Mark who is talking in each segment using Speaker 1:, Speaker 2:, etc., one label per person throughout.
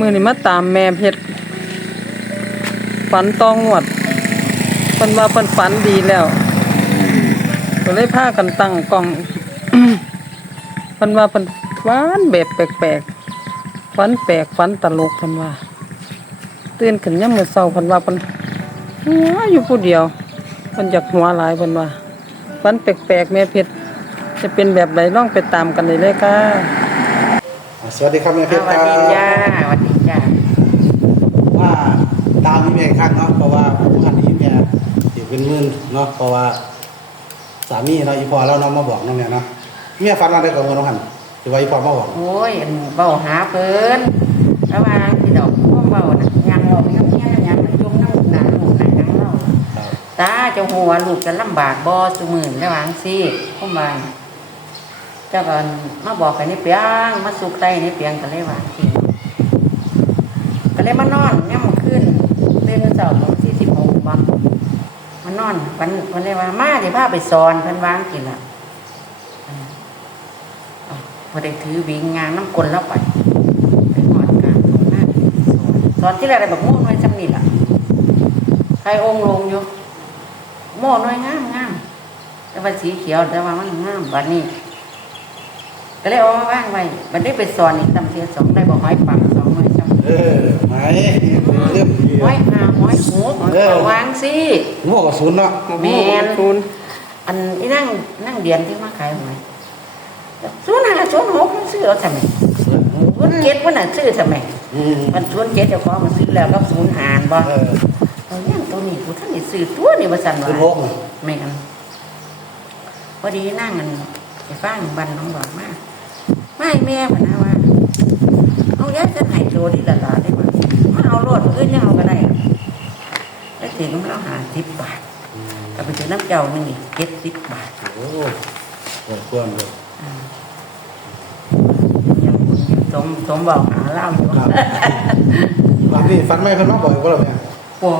Speaker 1: มือนี่มาตามแม่เพชรฝันตองงวดเพิ่นว่าเพิ่นฝันดีแล้วก็เลยพากันตั้งกล้องเพิ่นว่าเพิ่นฝันแบบแปลกๆฝันแปลกฝันตลกเพิ่นว่าตื่นขึ้นยามมื้อเช้าเพิ่นว่าเพิ่นหัวอยู่ผู้เดียวเพิ่นอยากหัวหลายเพิ่นว่าฝันแปลกๆแม่เพชรจะเป็นแบบใดลองไปตามกันเลยเลยค่ะ
Speaker 2: สวัสดีครับแม่เพ
Speaker 3: ส
Speaker 2: ชร
Speaker 3: วั
Speaker 2: ค
Speaker 3: ส
Speaker 2: รับ
Speaker 3: ดีจ้าสวัสดีจ้า
Speaker 2: ว่า ตามนี้แม่อีกครั้งเนาะเพราะว่าผู้พันนี้แม่ถือเป็นหมื่นเนาะเพราะว่า สามีเราะอีพอเราเนาะมาบอกเน้องเนี่ยเนาะเมียฟันมาได้กับเงินน้องหันถือว่าอีพอมาบอก
Speaker 3: โอ้ยอันเบาหาเพิ่นระหว่างที่ดอกพวกเบาน่ะยังเราไม่ต้องเงี้ยยังมันจมน้ำหนาหนูหนาหนังเรา
Speaker 2: ครับ
Speaker 3: ตาเจ้าหัวลูกจะลำบากบ่สุมื่นระหว่างสิพวกมันเจ้าก็มาบอกกันนี่เปียงมาสุกไตนี่เปียงกันเลยว่าสิก็เลยมานอนเนี่ยมันขึ้นตื่นเช้าของที่สิบหกบังมานอนวันวันเลยว่ามาสิพาไปสอนพิ่นวางกินอะพอได้ถือวิ่งงานน้ำกลแล้วไปไปหอดกลารตรงหน้าสอนที่แรกได้แบบโม่น้อยจำนี่ล่ะใครองลงอยู่โม่น้อยงามงามแต่ว่าสีเขียวแต่ว่ามันงามบัดนี้ก็เลยเอามาว่างไว้บัดนี้ไปสอนอีกตำเทียสองได้บอกห้อยปังสองน้อย
Speaker 2: เออไหมเริ่มดี
Speaker 3: ห้อยหาห้อยหูห้อาวางสิ
Speaker 2: หัวกับศูนย์เนาะ
Speaker 3: แม่น
Speaker 1: คุณ
Speaker 3: อันนี้นั่งนั่งเดียนที่มาขายหวยศูนย์ห้าศูนย์หกมันซื้อเอาทำไมศูนย์เจ็ดมันน่ะซื้อทำไม
Speaker 2: มั
Speaker 3: นชวนเจ็ดเจ้าของมันซื้อแล้วก็ศูนย์หารบ่
Speaker 2: เออ
Speaker 3: เอาเนี่ยตัวนี้กูท่านนี่ซื้อตัวนี่มาสั่น
Speaker 2: ศูนย์ห
Speaker 3: ว่าก
Speaker 2: น่ะ
Speaker 3: แม่นพอดีนั่งกันไปฟังบันน้องบอกมาไม่แม่พะนะว่า เอาแยกจะไหนตัวที่ละลาได้บ่มาเอารถขึ้นยังเอาก็ได้แล้วถึงมันเอาหาสิบบาทก็ไปถึงน้ำเจ้านึงนี่เจ็ดสิบบาท
Speaker 2: โอ้โหเปิดกว้างเลย
Speaker 3: อ่ายังสมสมบอกหาเล่าอยู่
Speaker 2: ครับวันนี้ฟันไม่เพิ่นมาบอกว่าเราเนี่ย
Speaker 3: ปอ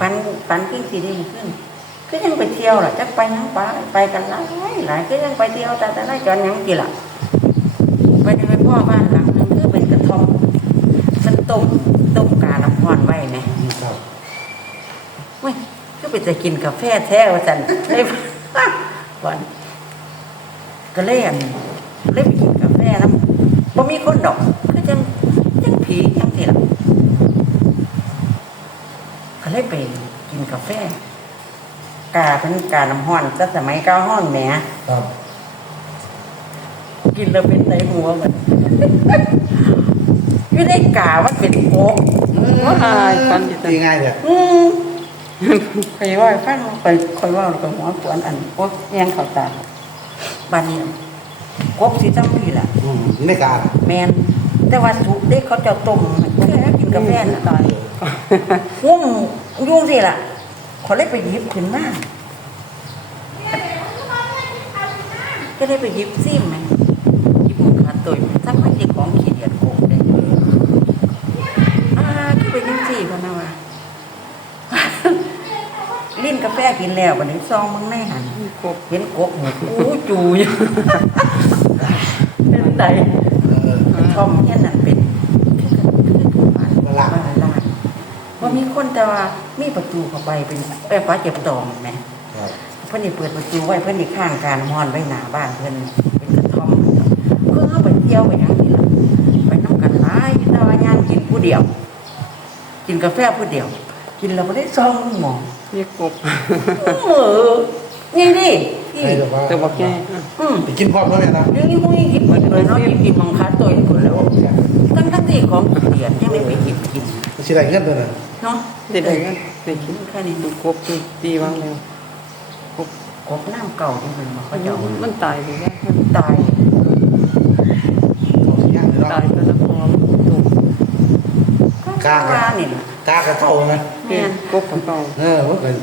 Speaker 3: ฟันฟันขึ้นสีแดงขึ้นก็ยังไปเที่ยวล่ะจะไปยังไปไปกันหลายหลายก็ยังไปเที่ยวแต่แต่ละจอนยังกี่ล่ะไปในไปพ่อบ้านหลังนึง คือเป็นกระท่อมฉันต้มต้มกาน้ำพรไว้ไหม
Speaker 2: ครับ
Speaker 3: เว้ยก็ไปจะกินกาแฟแท้ว่าจันเลยวันก็เลยอันเลยไปกินกาแฟน้ำบ่มีคนดอกก็จังจังผีจังสิล่ะก็เลยไปกินกาแฟกาเป็นกาน้ำห้อนจะสมัยเก้าห้อนแหม
Speaker 2: ครับ
Speaker 3: กินแล้วเป็นในหัวเหมือน ไม่ได้กาว่าเป็นโอ๊ก
Speaker 1: ว่าอายฝันดีจัง
Speaker 2: ดีง่ายเลย
Speaker 3: อืมคอยว่าฟังคอยคอยว่าคอยหัวปวดอันโอ๊กแยงเข่าตาบานนี้กบสีจำพี่ล่ะ
Speaker 2: อืมไม่กล้าร
Speaker 3: แมนแต่ว่าสุกเด็กเขาจะต้มเพื่อให้กินกาแฟน่ะตอนงุ้มยุ่งสิล่ะเขาเลยไปหยิบขึ้นมาก็ได้ไปหยิบซิมไหมหยิบหมูขาตุยสักพักที่ของขี้เดียดโกงเลยอ่าที่ไปหยิบซิพะนะว่า ลิ้นกาแฟกินแล้ววันนี้ซองมึงไม่หัน
Speaker 1: กบ
Speaker 3: เห็นกบหมูอู้จูอยู่เป็นไต
Speaker 2: เออ
Speaker 3: ทอมเนี่ยนั่นเป็นคือคือคือบ้าน
Speaker 2: ละลา
Speaker 3: บ้านละลาว่ามีคนแต่ว่ามีประตูเข้าไปเป็นเอ้ยฟ้าเจ็บตองไหม
Speaker 2: ครับ
Speaker 3: เพื่อนนี่เปิดประตูไว้เพื่อนนี่ข้างการฮอนไว้หน้าบ้านเพื่อนเป็นกระท่อมเพื่อเอาไปเที่ยวไปหยังนี่ล่ะไปน้ำกันหลายแต่ว่าย่านกินผู้เดียว กินกาแฟผู้เดียว กินแล้วไม่ได้ซองหมอ
Speaker 1: เรียกกบ
Speaker 3: เออนี่ดินี่
Speaker 2: ให้แต่ว่า
Speaker 1: แต่ว่าแก
Speaker 3: อืม
Speaker 2: ไปกินพร้อมแล้วแม่นะ
Speaker 3: เดี๋ยวนี้มึงหยิบเหมือนเลยเนาะหยิบกินมังคัดตัวเองคนแล้วตั้งทั้งที่ของเดียนยังไม่ไปหยิบกิน
Speaker 2: สิได้เงินตัวน่ะ
Speaker 3: เนาะ
Speaker 1: เด็ดๆกันเด็ดกิน
Speaker 3: แค่นี้
Speaker 1: ดูกบตีตีวางแล้ว
Speaker 3: กบน้ำเก่าที่เป็นมาเขาจะเอา
Speaker 1: มันตายไปแล้ว
Speaker 3: ตาย
Speaker 2: เอาสิย่างเลยเนาะ
Speaker 1: ตายตัวละพอถูก
Speaker 2: กล้า
Speaker 3: กล้านี่แหละ
Speaker 2: กล้ากระเท่าไหม
Speaker 3: แม่น
Speaker 1: กบของเรา
Speaker 2: เออว่ากัน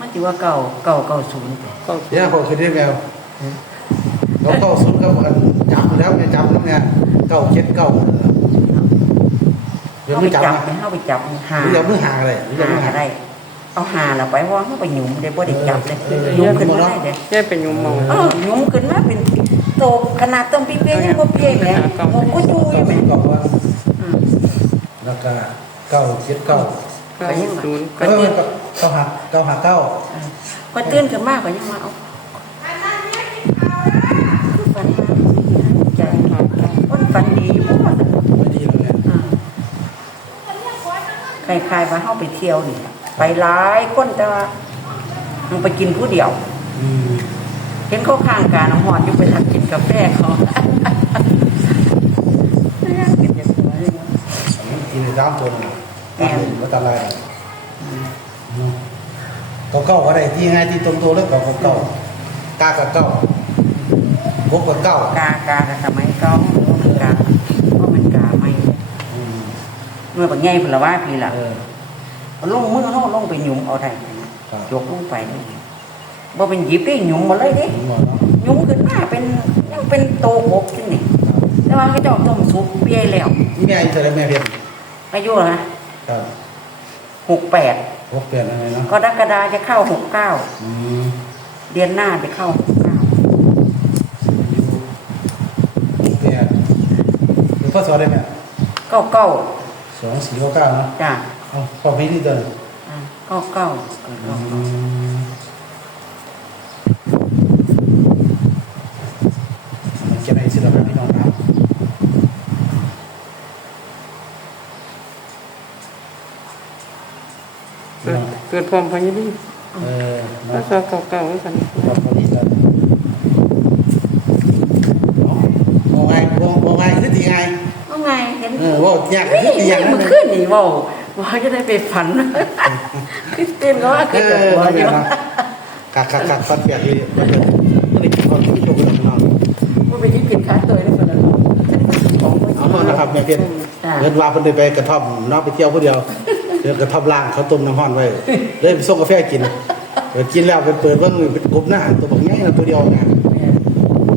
Speaker 3: มันถือว่าเก่าเก่าเก่าศูนย์
Speaker 1: ก็
Speaker 2: เนี่ยเขาเคยได้แมวเราเข้าสุดก็มันจับแล้วเนี่ยจับแล้วเนี่ยเก้าเจ็ดเก้าเดี๋ยว
Speaker 3: เข้า
Speaker 2: ไม่
Speaker 3: ไป
Speaker 2: จับ
Speaker 3: จับ
Speaker 2: นะ
Speaker 3: ไปเข้าไปจับหา
Speaker 2: เดี๋ยวมือห่างเลยเดี๋ยว
Speaker 3: หา
Speaker 2: มือห่าง
Speaker 3: อะไรเอาหาเราไปว่าเข้าไปหยุมได้บ่ได้จับเลยหยุมขึ้นมาได้เลย
Speaker 1: แย่เป็นยมเมา
Speaker 3: เออหยุมขึ้นมาเป็นโตขนาดต้มปีเปี้ยยังบ่เปี้ยแหมหมกก็อยู่อยู่แหม
Speaker 2: บอกว่า
Speaker 3: อืม
Speaker 2: ก็ เก้าเจ็ดเก้า
Speaker 1: เก้าศูนย์
Speaker 2: เออเก้าหักเก้าหักเก้า
Speaker 3: ก็ตื่นขึ้นมากกว่ายังมาเอาคือฝันมาใจวันฝันดีอยู่บ่ว่า
Speaker 2: ไม่ดีเลยเนี่ย
Speaker 3: อ่าใครๆมาเข้าไปเที่ยวนี่ล่ะไปหลายคนแต่ว่ามันไปกินผู้เดียว
Speaker 2: อืม
Speaker 3: เห็นเขาข้างการน้ำหอนอยู่ไปทักกินกาแฟเขากินจะสวยเลยเนาะ
Speaker 2: กินในร้านตัวนึง ตามว่าตามอะไรเก้าเก้าก็ได้ที่ง่ายที่ตรงตัวแล้วเก้าเก้ากากับเก้าบกับเก้ากา
Speaker 3: กากับสมัยเก่ามันกาเพราะมันกาไม่เมื่อปังไงพลว่าพี่ละลงมือเขาลงไปหยุมเอาได้
Speaker 2: ครับ
Speaker 3: ยกลงไปเลยบ่เป็นหยิบได้หยุมมาเลยดิ
Speaker 2: ห
Speaker 3: ยุมขึ้นมาเป็นยังเป็นโตกบขึ้นนี่แต่ว่าเขาจ้าต้มซุปเปียแล้ว
Speaker 2: แม่อายุเท่าไหรแม่เพียร
Speaker 3: อายุนะ ครับหกแปด
Speaker 2: หกเปลี่ยนอะไรเนาะ
Speaker 3: กรกฎาจะเข้าหกเก้า
Speaker 2: อืม
Speaker 3: เดือนหน้าจะเข้าหกเก้า
Speaker 2: หกเปลี่ยนหรือพ่อสอนได้ไหม
Speaker 3: เก้าเก้า
Speaker 2: สองสี่เก้าเก้าเนาะ
Speaker 3: จ้ะ
Speaker 2: เอาพอพี่ที่เดิน
Speaker 3: อ่าเก้าเก้าเกิด
Speaker 2: อื
Speaker 3: เก้าเก้าม
Speaker 2: มันเขียนอะไรสิเราครับพี่น้องครับ
Speaker 1: เกิดเกิดพร้อมพญานี
Speaker 2: เออ
Speaker 1: แล้
Speaker 2: นะ
Speaker 1: วก็เก่าเก่าๆสัน
Speaker 2: พอพี่เดินมองไงมองมองไงคือตีไง
Speaker 3: ว่าไงเห็น
Speaker 2: เออว่ายาก
Speaker 3: นี่
Speaker 2: คือตีอย่างนั้น
Speaker 3: มัน
Speaker 2: เลย
Speaker 3: ขึ้นนี่เว่าว่าจะได้ไปฝันขึ้นเต้นก็ว่า
Speaker 2: เอ
Speaker 3: ขึ้นจาก
Speaker 2: อ
Speaker 3: หัว
Speaker 2: มัน
Speaker 3: เดี
Speaker 2: เป็
Speaker 3: ย
Speaker 2: น
Speaker 3: ว
Speaker 2: เนาะกักกักกักฟันเปียกเลยมันเป็นมันเป็นคนที่จบกันนอน
Speaker 3: ว่าไปที่กินค้าเคยได้คนละของไม่
Speaker 2: เอาเนาะนะครับแม่เพียร
Speaker 3: จ้ะ
Speaker 2: เงินว่าเพิ่นได้ไปกระท่อมเนอกไปเที่ยวผู้เดียว เดี๋ยวกระท่อมล่างเขาต้มน้ำร้อนไว้เลยไปส่งกาแฟกินเปิดกินแล้วเป็นเปิดเบิ่งเป็นกบหน้าตัวบักใหญ่นะตัวเดียวไง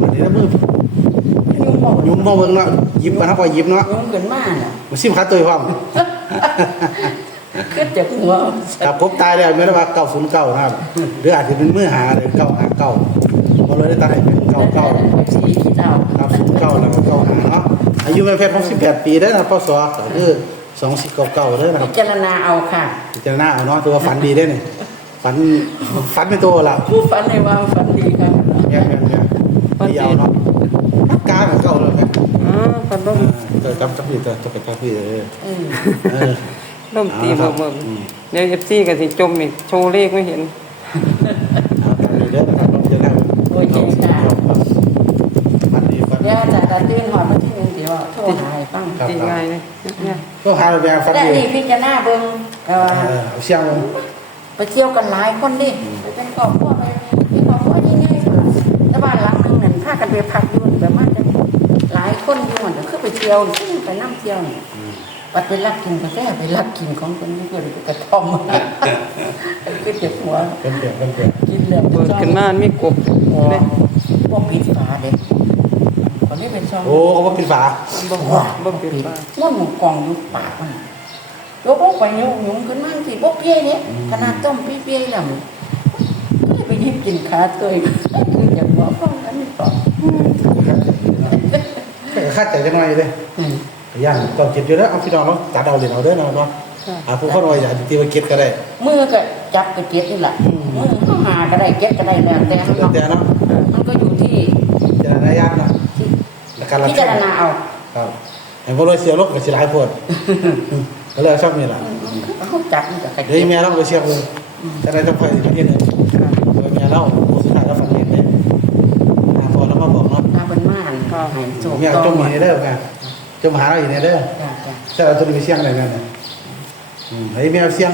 Speaker 2: อันนี้นะมือ
Speaker 3: ยุ่งบอก
Speaker 2: ยุ่มมาเบิ่งเนาะหยิบมาทับว่าหยิบเนาะ
Speaker 3: ยุ่งขึ้นมาน่ะ
Speaker 2: มาซิมขาตัวพร้อม
Speaker 3: ขึ้นจากหัว
Speaker 2: กับกบตายแล้วไม่ได้ว่า909นะครับหรืออาจจะเป็นมือหาเลย959ก็เลยได้ตั้งให้เป็น99
Speaker 3: สีขี้เจ้า
Speaker 2: ครับ09แล้วก็95เนาะอายุแม่เพชร68ปีได้อนะพศก็คือ 2499เด้อนะครับ
Speaker 3: พิจารณาเอาค่ะ
Speaker 2: พิจารณาเอาเนาะตัวฝันดีได้อนี่ฝันฝันเป็นตัวละ
Speaker 3: ผู้ฝันในว่าฝันดีค่ะ
Speaker 2: แม่นแม่นแม่นที่เอาเนาะปากกาของเก่าเลยแม่
Speaker 1: อ๋อพันลม
Speaker 2: เออจำจำผิดจะไปกับพี่เออ
Speaker 3: อืม
Speaker 2: เออ
Speaker 1: ลมตีบ่เบิ่ง
Speaker 2: อืม
Speaker 1: เดี๋ยวเอฟซีก็สิจมอีกโชว์เลขไม่เห็น
Speaker 2: เอาตามนี้เด้อนะครับเราจะได้
Speaker 3: โอ้ยเจ๋งค่ะ
Speaker 2: ฝันดีฝัน
Speaker 3: เดี๋ยวจะตัดตื่นหอดมาที่หนึงเดี๋ยวโทรหายฟัง
Speaker 2: ครับ
Speaker 1: ตีง่ายเลย เนี่ย
Speaker 2: ต้องหาแบบฝัน
Speaker 3: แต่
Speaker 2: ดี
Speaker 3: นี่พิจารณาเบิ่งเอ่อ
Speaker 2: เออเอาเสียงลง
Speaker 3: ไปเที่ยวกันหลายคนดิไปเป็นครอบครัวไปมีครอบครัวยิ่งใหญ่พุ่นล่ะแต่บ้านหลังนึงนั่นพากันไปพักอยู่แบบว่าจะหลายคนอยู่มันก็คือไปเที่ยวนี่ไปนั่งเที่ยวนี่ปัดไปลักกินกาแฟไปลักกินของคนที่เกิดกระท่อมคือเจ็บหัว
Speaker 2: เป็นเปลี่ยนเป็นเปลี่ยน
Speaker 3: กินแล้ว
Speaker 1: เปิดขึ้นมามีกบ
Speaker 3: หัว
Speaker 1: เลย
Speaker 3: พวกปิดฝาเด็ก คนนี้เป็นช่อง
Speaker 2: โอ้เขาว่าเป็นฝา
Speaker 1: บ่บ่เปลี่ยนบ้าน
Speaker 3: ม้วนหมูกองอยู่ปากมันยกลงไปยุ่งยุ่งขึ้นมาสิบกเปี้ยเนี่ยขนาดต้มเปี้ยๆแล้วมันก็เลยไปหยิบกินขาตัวเองคืออย่างหัวฟ้องกันนี่ต่อ
Speaker 2: แต่คาดใจจังเลยเลย
Speaker 3: อืม
Speaker 2: ย่างตอนเก็บอยู่แล้วเอาพี่น้องเนาะตัดเอาเหรียญเอาเด้อเนาะเนาะอ่าผู้คนว่าอยากตีมาเก็บก็ได้
Speaker 3: มือก็จับกระเจี๊ยบนี่แหละ
Speaker 2: อืม
Speaker 3: มือเข้าหาก็ได้เก็บก็ได้แล้วแต่
Speaker 2: สุดแต่เนาะ
Speaker 3: มันก็อยู่ที่
Speaker 2: เจรณญาณเนาะและ การรับ
Speaker 3: พิจารณาเอา
Speaker 2: ครับเห็นพวกเราเสียรถกับเสียหลายพวดก็เลยชอบนี่แหละ
Speaker 3: เขาจับมันกับกระ
Speaker 2: เดี๋ยว
Speaker 3: เจี๊ยบ
Speaker 2: แม่เราไปเชียร์เลยแต่ในต้องคอยอีกนิดนึงโดยแม่เราผู้สุดท้ายเราฝันเห็นเลยพอแล้วมาบอกเนาะ
Speaker 3: ตาเป็นม่านหายโศก
Speaker 2: แม่จมหายเด้อแม่จมหาเราอีกเด้อ
Speaker 3: จ้ะจ้ะ
Speaker 2: แต่เราตัวนี้ไปเชียงอะไรกันเนี่ยไอ้แม่เชียง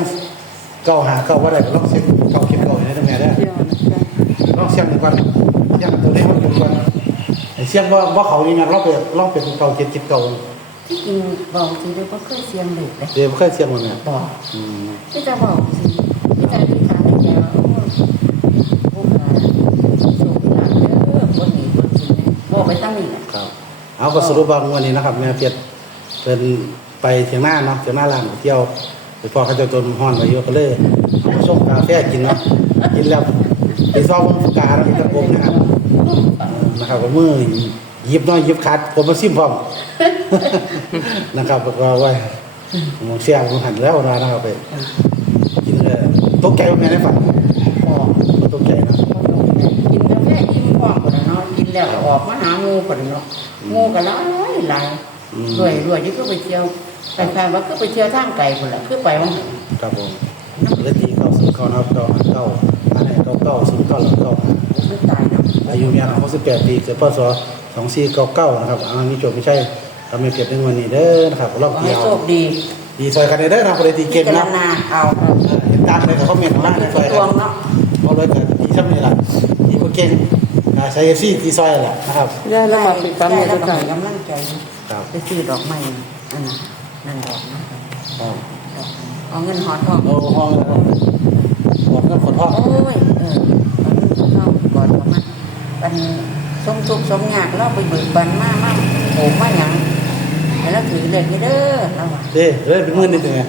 Speaker 2: เก้าหาเก้าว่าได้ก็ลองเชียงเก้าเก็บเก้าอยู่ในแม่เด้อ
Speaker 1: เที่ยวนะจ๊ะ
Speaker 2: ลองเชียงหนึ่งวันเชียงตัวนี้มันเป็นวันไอ้ เชียงว่าว่าเขานี่แม่เราไปลองเป็นเก้าเจ็ดเจ็ดเก้า
Speaker 3: ที่จริงบอกทีเดียวก็เคยเสียงเด็กเลย
Speaker 2: เดี๋ยวเคยเชียงมันเนี่ย
Speaker 3: บอก
Speaker 2: อืม
Speaker 3: พี่จะบอกสิพี่จะพี่จะให้แกว่าโอ้พวกเราสูงหลักเด้อคนนี้คนจริงเนี่ยบอกไปตั้งนี่แหละ
Speaker 2: ครับ เอาก็สรุปบางวันนี้นะครับแม่เพียรเป็นไปเถียงหน้าเนาะเถียงหน้าร้านเที่ยวไปพอเขาเจะจนห้อนไปเยอะก็เลยเอามาส่งกาแฟกินเนาะกินแล้วไปซ่อมกาแล้วมีตะโกนนะครับเออ นะครับก็มือหยิบน้อยหยิบขาดผมมาซิมพร้อม นะครับก็ไว้ผมเสียงผมหันแล้วนะนะครับไปกินเลยตกใจว่าแม่ได้ฝัน
Speaker 3: พอ
Speaker 2: ตกใจนะ
Speaker 3: กินกาแฟกินพร้อมกันเนาะกินแล้วก็ออกมาหาหมูกันเนาะหมูกันแล้วหลายรวยรวยที่ก็ไปเที่ยวแฟนๆว่าก็ไปเที่ยวทางไกลคนละคือไปมัน
Speaker 2: ครับผมเลยตีเข้าสู่เข้านะครับเก้าเก้าอันไหนเก้าเก้าสู่เก้าหลังเก้า
Speaker 3: มันตายเนาะ
Speaker 2: อายุเนี่ยหกสิบแปดปีเกิดพศสองสี่เก้าเก้านะครับอันนี้จบไม่ใช่ทำให้เก็บในวันนี้เด้อนะครับรอบ
Speaker 3: ขอ
Speaker 2: เดี
Speaker 3: ให้
Speaker 2: ยว
Speaker 3: โชคดี
Speaker 2: ดีซอยกันเด้อนะครับเลยตีเก
Speaker 3: พิ
Speaker 2: ม
Speaker 3: จาร
Speaker 2: เนาะ
Speaker 3: ณาเอา
Speaker 2: เห็นตามเลยกับคอมเมนต์ของ
Speaker 3: มั
Speaker 2: ร้านน
Speaker 3: คือ
Speaker 2: ซอย
Speaker 3: ด
Speaker 2: กั
Speaker 3: วน งเนาะ
Speaker 2: เพราะเลยเกิดดีช่ำนี่แหละดีกว่าเก่งอ่าใช้ซี่ตีซอยแหละนะครับ
Speaker 1: ย่าแล้วมาปิดตามนี้
Speaker 3: ได้
Speaker 1: ก็
Speaker 3: กำลั
Speaker 1: ได้
Speaker 3: งกำลังใจ
Speaker 2: ครับ
Speaker 3: ไปซื้อดอกไม้อันนั้นนั่นดอกนะ
Speaker 2: อ๋อ
Speaker 3: เอาเงินหอทอง
Speaker 2: เอาห้องแล้ว พ่อโอ้
Speaker 3: ยเออตอาเงินหอทองก่อนประมาณวันสมทุกสมยากเราไปเบิกบันมากมากโหมากอย่างแล้วถือเล็กนี่เด้อเราอะ
Speaker 2: เด้อเด้เป็นเงินนี่ถึงไง